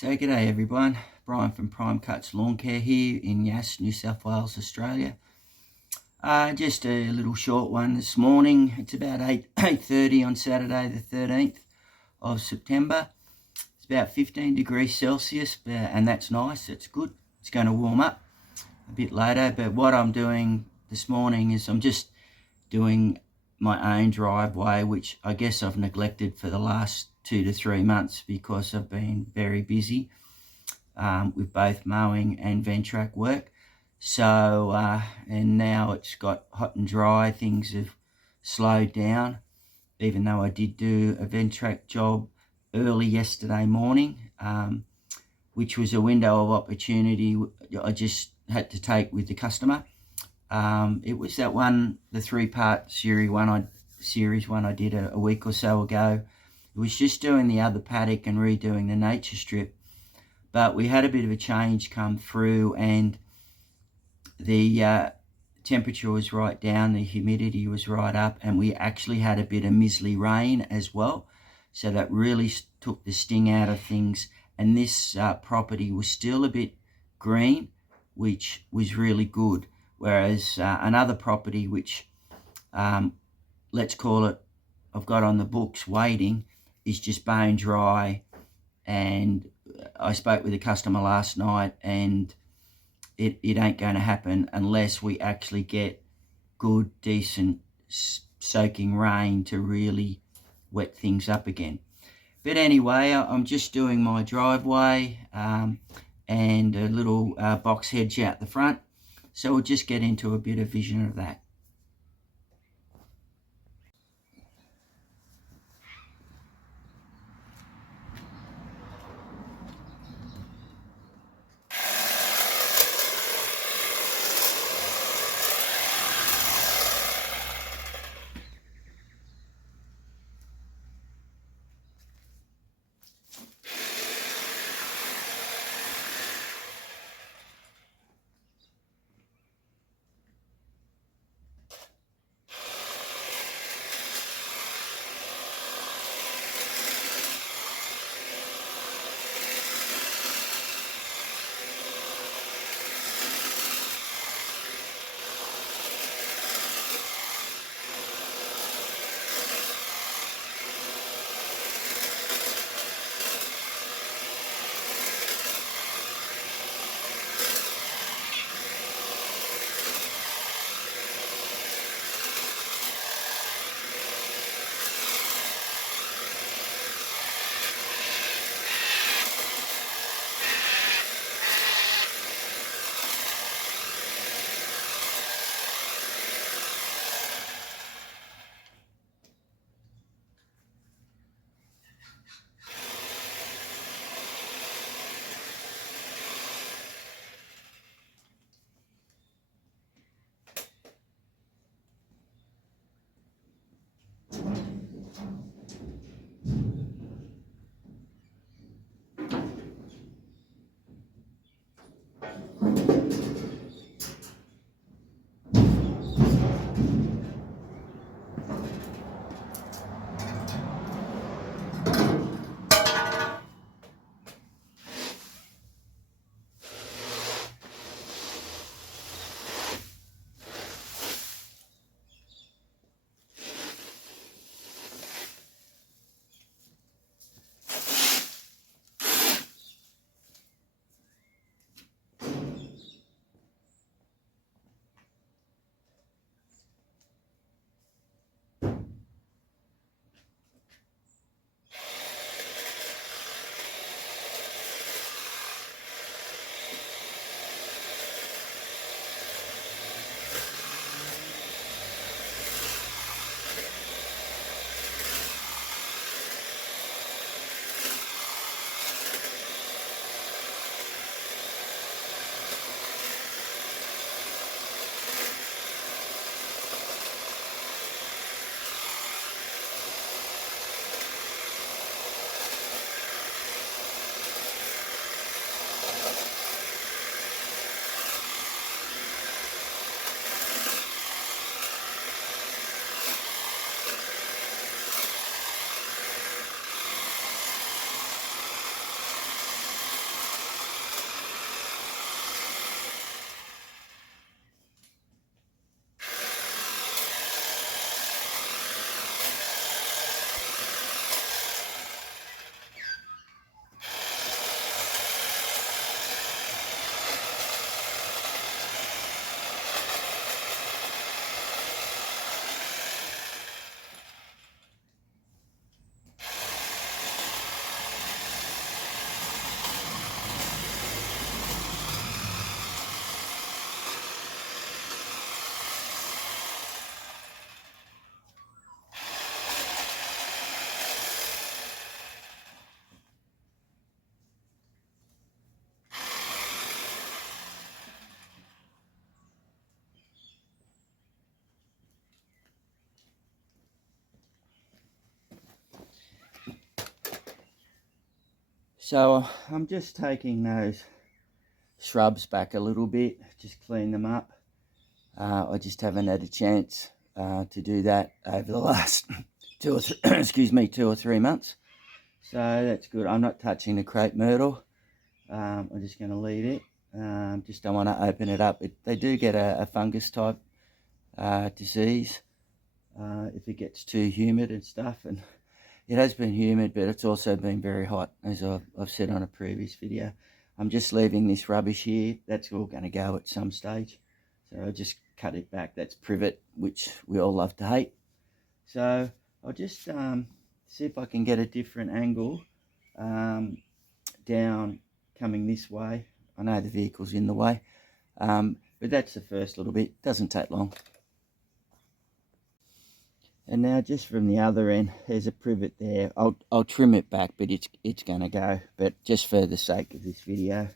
So g'day everyone, Brian from Prime Cuts Lawn Care here in Yass, New South Wales, Australia. Just a little short one this morning. It's about 8:30 on Saturday the 13th of September. It's about 15 degrees Celsius and that's nice, it's good. It's going to warm up a bit later, but what I'm doing this morning is I'm just doing my own driveway, which I guess I've neglected for the last 2 to 3 months because I've been very busy with both mowing and Ventrac work. So, and now it's got hot and dry, things have slowed down, even though I did do a Ventrac job early yesterday morning, which was a window of opportunity I just had to take with the customer. It was that one, the 3-part series one I did a week or so ago. It was just doing the other paddock and redoing the nature strip, but we had a bit of a change come through and the temperature was right down, the humidity was right up, and we actually had a bit of mizzly rain as well. So that really took the sting out of things, and this property was still a bit green, which was really good. Whereas another property, which let's call it, I've got on the books waiting, is just bone dry. And I spoke with a customer last night, and it ain't going to happen unless we actually get good, decent, soaking rain to really wet things up again. But anyway, I'm just doing my driveway and a little box hedge out the front. So we'll just get into a bit of vision of that. So I'm just taking those shrubs back a little bit, just clean them up. I just haven't had a chance to do that over the last 2 or 3 months. So that's good. I'm not touching the crepe myrtle. I'm just going to leave it. Just don't want to open it up. They do get a fungus type disease if it gets too humid and stuff. And it has been humid, but it's also been very hot, as I've said on a previous video. I'm just leaving this rubbish here. That's all going to go at some stage. So I'll just cut it back. That's privet, which we all love to hate. So I'll just see if I can get a different angle down coming this way. I know the vehicle's in the way, but that's the first little bit. Doesn't take long. And now just from the other end, there's a privet there. I'll trim it back, but it's going to go. But just for the sake of this video.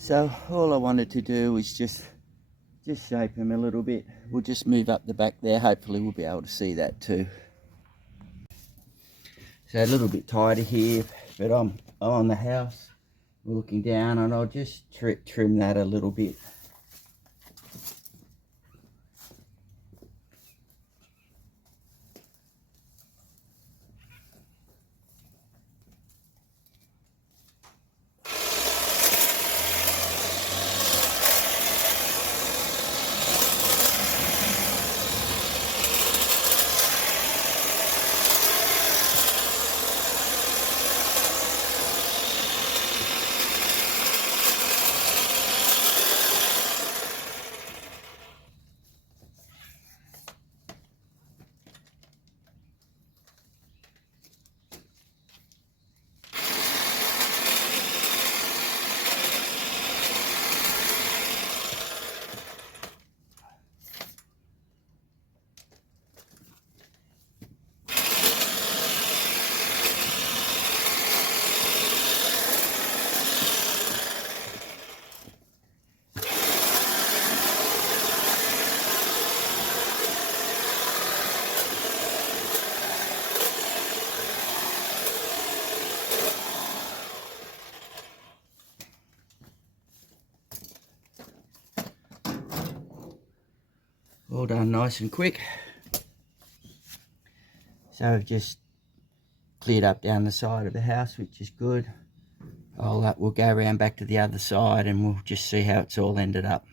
So all I wanted to do was just shape him a little bit. We'll just move up the back there. Hopefully we'll be able to see that too. So a little bit tighter here, but I'm on the house. We're looking down, and I'll just trim that a little bit. all done nice and quick. So we've just cleared up down the side of the house, which is good. We'll go around back to the other side and we'll just see how it's all ended up.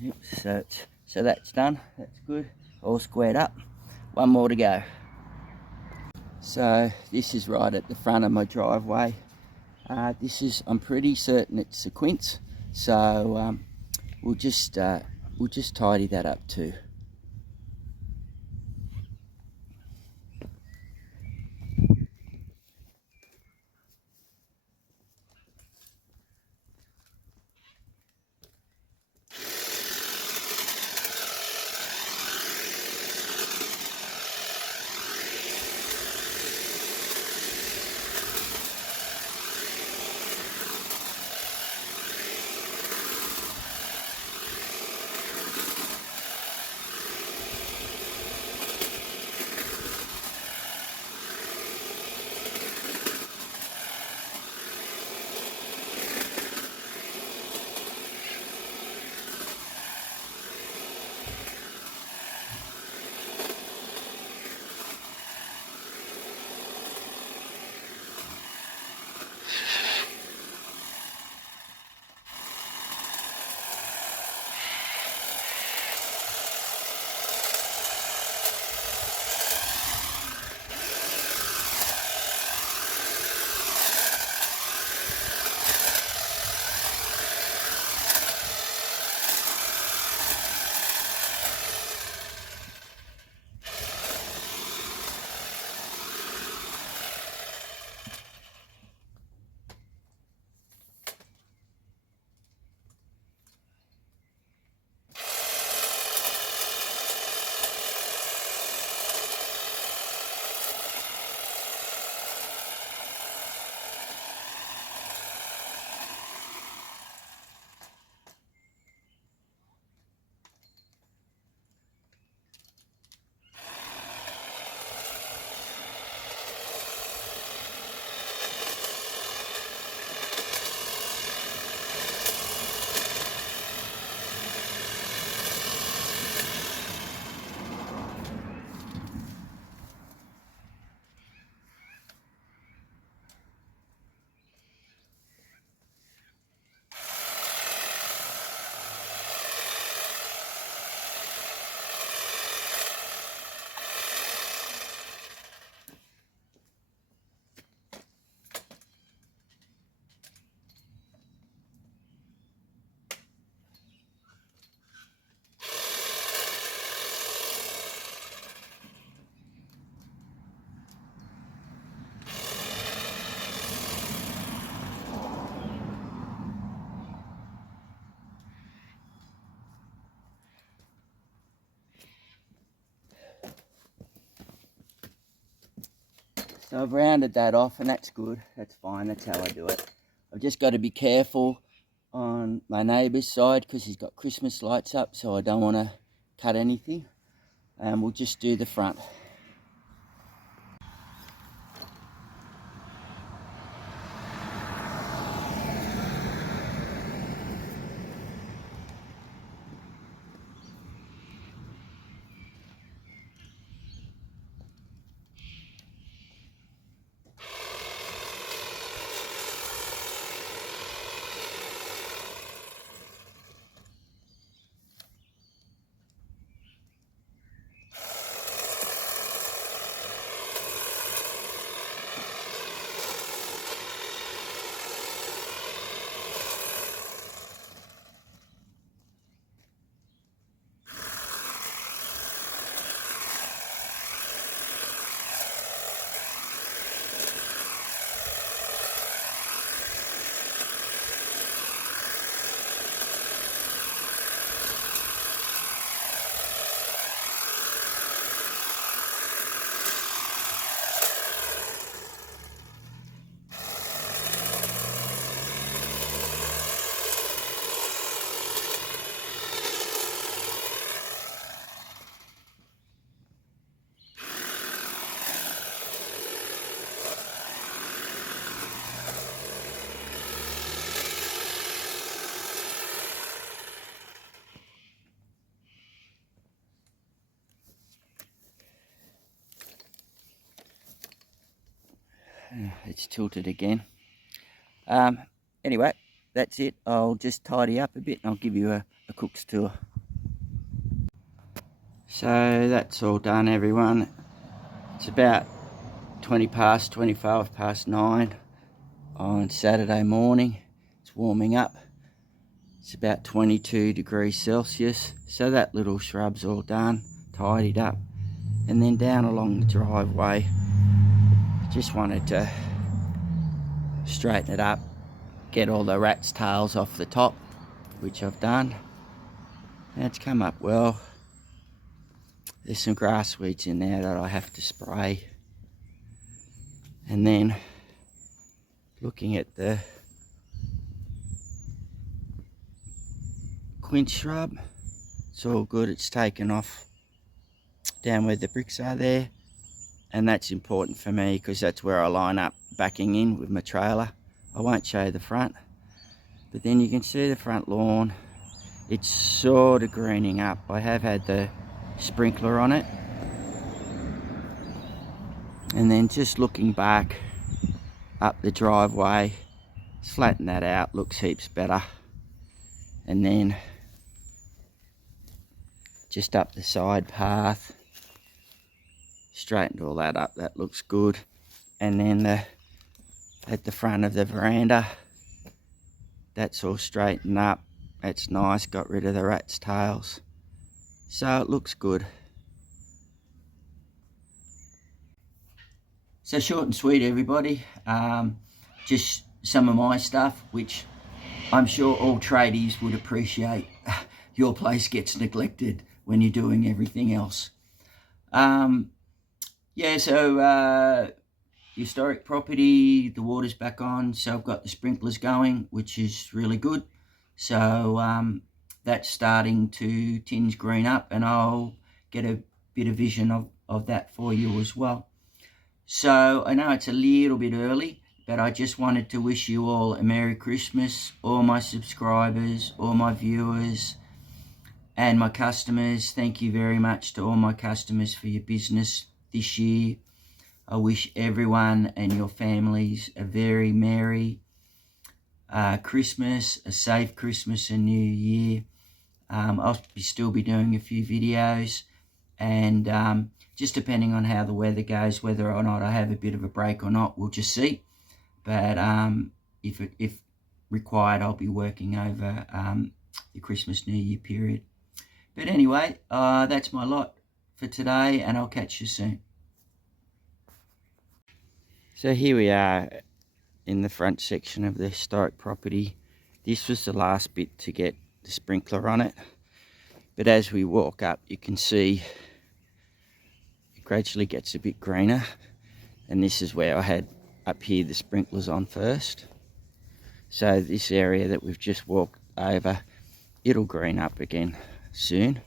Yep, so that's done. That's good. All squared up. One more to go. So this is right at the front of my driveway. I'm pretty certain it's a quince. So we'll just tidy that up too. So I've rounded that off, and that's good. That's fine. That's how I do it. I've just got to be careful on my neighbour's side because he's got Christmas lights up, so I don't want to cut anything. And we'll just do the front. It's tilted again. Anyway, that's it. I'll just tidy up a bit and I'll give you a cook's tour. So that's all done, everyone. It's about 25 past 9 on Saturday morning. It's warming up. It's about 22 degrees Celsius. So that little shrub's all done, tidied up. And then down along the driveway, just wanted to straighten it up, get all the rat's tails off the top, which I've done. And it's come up well. There's some grass weeds in there that I have to spray. And then looking at the quince shrub, it's all good. It's taken off down where the bricks are there, and that's important for me because that's where I line up backing in with my trailer. I won't show the front, but then you can see the front lawn. It's sort of greening up. I have had the sprinkler on it, and then just looking back up the driveway, flatten that out, looks heaps better. And then just up the side path, straightened all that up, that looks good. And then at the front of the veranda, that's all straightened up, that's nice, got rid of the rat's tails, so it looks good. So short and sweet, everybody. Just some of my stuff, which I'm sure all tradies would appreciate. Your place gets neglected when you're doing everything else. Yeah, so historic property, the water's back on, so I've got the sprinklers going, which is really good. So that's starting to tinge green up, and I'll get a bit of vision of that for you as well. So I know it's a little bit early, but I just wanted to wish you all a Merry Christmas, all my subscribers, all my viewers, and my customers. Thank you very much to all my customers for your business this year. I wish everyone and your families a very Merry Christmas, a safe Christmas and New Year. I'll still be doing a few videos, and just depending on how the weather goes, whether or not I have a bit of a break or not, we'll just see. But if required, I'll be working over the Christmas New Year period. But anyway, that's my lot for today, and I'll catch you soon. So here we are in the front section of the historic property. This was the last bit to get the sprinkler on it, but as we walk up, you can see it gradually gets a bit greener, and this is where I had up here the sprinklers on first. So this area that we've just walked over, it'll green up again soon.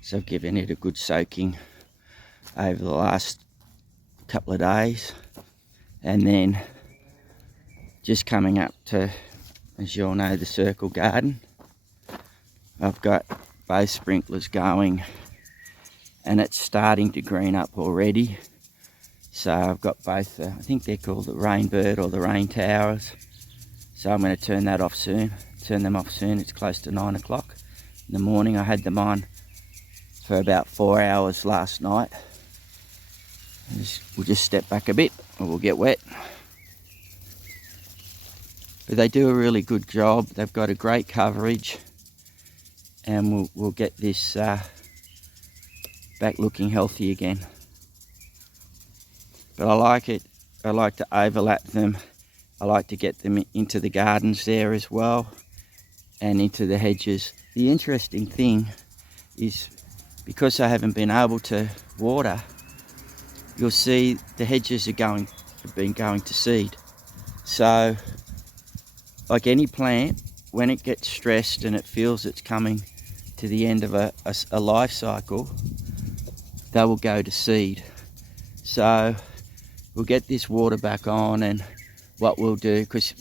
So I've given it a good soaking over the last couple of days, and then just coming up to, as you all know, the circle garden, I've got both sprinklers going, and it's starting to green up already. So I've got both, I think they're called the Rainbird or the Rain Towers. So I'm going to turn that off soon, turn them off soon. It's close to 9 o'clock in the morning. I had them on for about 4 hours last night. We'll just step back a bit or we'll get wet. But they do a really good job. They've got a great coverage, and we'll get this back looking healthy again. But I like it. I like to overlap them. I like to get them into the gardens there as well, and into the hedges. The interesting thing is, because I haven't been able to water, you'll see the hedges have been going to seed. So like any plant, when it gets stressed and it feels it's coming to the end of a life cycle, they will go to seed. So we'll get this water back on, and what we'll do, because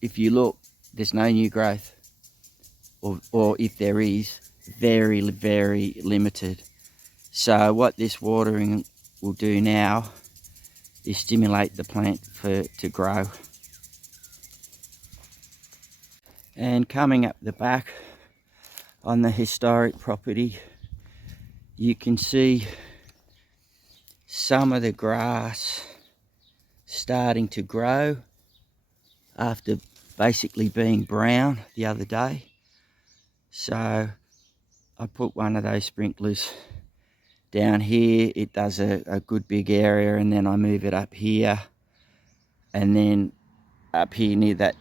if you look, there's no new growth, or if there is, very, very limited. So what this watering will do now stimulate the plant to grow. And coming up the back on the historic property, you can see some of the grass starting to grow after basically being brown the other day. So I put one of those sprinklers down here. It does a good big area, and then I move it up here, and then up here near that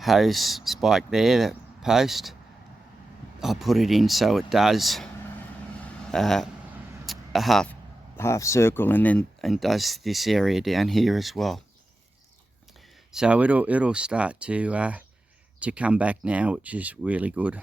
hose spike there, that post, I put it in so it does a half circle, and does this area down here as well. So it'll start to come back now, which is really good.